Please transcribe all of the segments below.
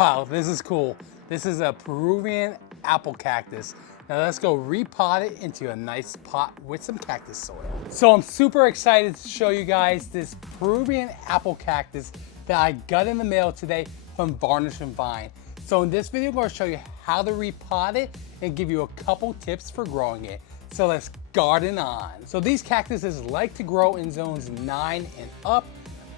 Wow, this is cool. This is a Peruvian apple cactus. Now let's go repot it into a nice pot with some cactus soil. So I'm super excited to show you guys this Peruvian apple cactus that I got in the mail today from Varnish Vine. So in this video, I'm going to show you how to repot it and give you a couple tips for growing it. So let's garden on. So these cactuses like to grow in zones 9 and up.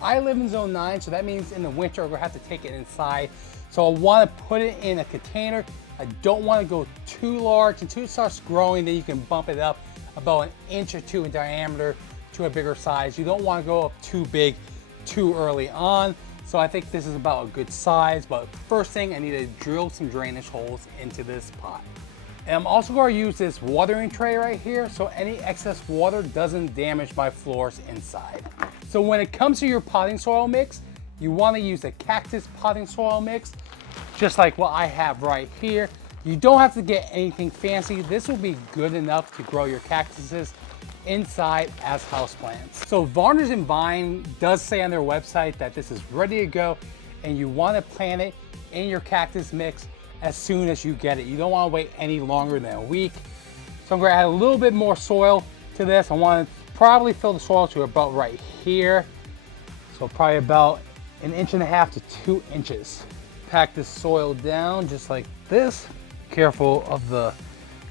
I live in zone 9, so that means in the winter, I'm gonna have to take it inside. So I wanna put it in a container. I don't wanna go too large. Until it starts growing, then you can bump it up about an inch or two in diameter to a bigger size. You don't wanna go up too big too early on. So I think this is about a good size, but first thing, I need to drill some drainage holes into this pot. And I'm also going to use this watering tray right here so any excess water doesn't damage my floors inside. So when it comes to your potting soil mix, you want to use a Cactus potting soil mix, just like what I have right here. You don't have to get anything fancy. This will be good enough to grow your cactuses inside as houseplants. So Varnish Vine does say on their website that this is ready to go and you want to plant it in your cactus mix as soon as you get it. You don't want to wait any longer than a week. So I'm going to add a little bit more soil to this. I want to probably fill the soil to about right here. So probably about 1.5 to 2 inches. Pack this soil down just like this. Careful of the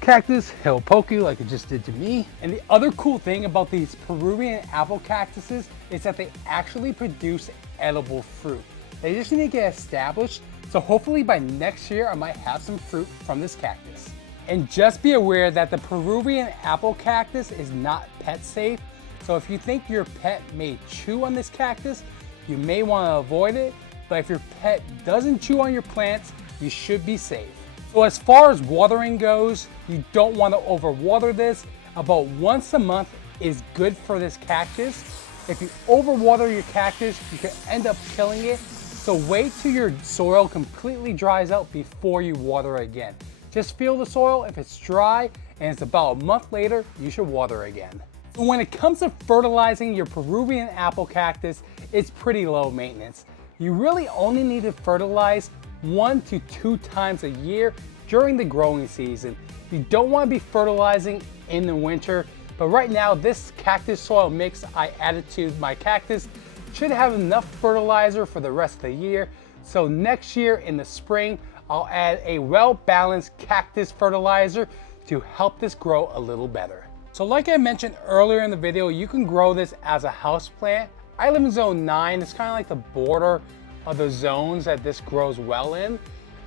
cactus, he'll poke you like it just did to me. And the other cool thing about these Peruvian apple cactuses is that they actually produce edible fruit. They just need to get established. So hopefully by next year, I might have some fruit from this cactus. And just be aware that the Peruvian apple cactus is not pet safe. So if you think your pet may chew on this cactus, you may want to avoid it. But if your pet doesn't chew on your plants, you should be safe. So as far as watering goes, you don't want to overwater this. About once a month is good for this cactus. If you overwater your cactus, you could end up killing it. So wait till your soil completely dries out before you water again. Just feel the soil. If it's dry and it's about a month later, you should water again. So when it comes to fertilizing your Peruvian apple cactus, it's pretty low maintenance. You really only need to fertilize 1 to 2 times a year during the growing season. You don't want to be fertilizing in the winter, but right now this cactus soil mix I added to my cactus should have enough fertilizer for the rest of the year. So next year in the spring, I'll add a well-balanced cactus fertilizer to help this grow a little better. So like I mentioned earlier in the video, you can grow this as a house plant. I live in zone 9. It's kind of like the border of the zones that this grows well in.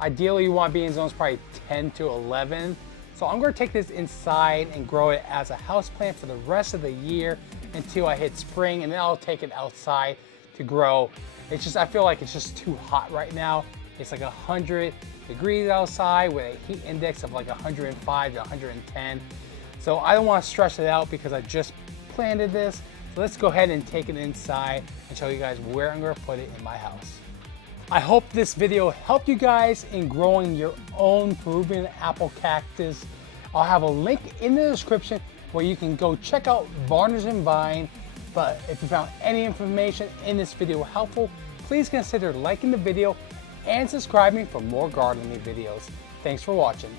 Ideally, you want to be in zones probably 10 to 11. So I'm going to take this inside and grow it as a house plant for the rest of the year until I hit spring, and then I'll take it outside to grow. It's just, I feel like it's just too hot right now. It's like 100 degrees outside with a heat index of like 105 to 110. So I don't want to stretch it out because I just planted this. So let's go ahead and take it inside and show you guys where I'm going to put it in my house. I hope this video helped you guys in growing your own Peruvian apple cactus. I'll have a link in the description where you can go check out Varnish Vine. But if you found any information in this video helpful, please consider liking the video and subscribing for more gardening videos. Thanks for watching.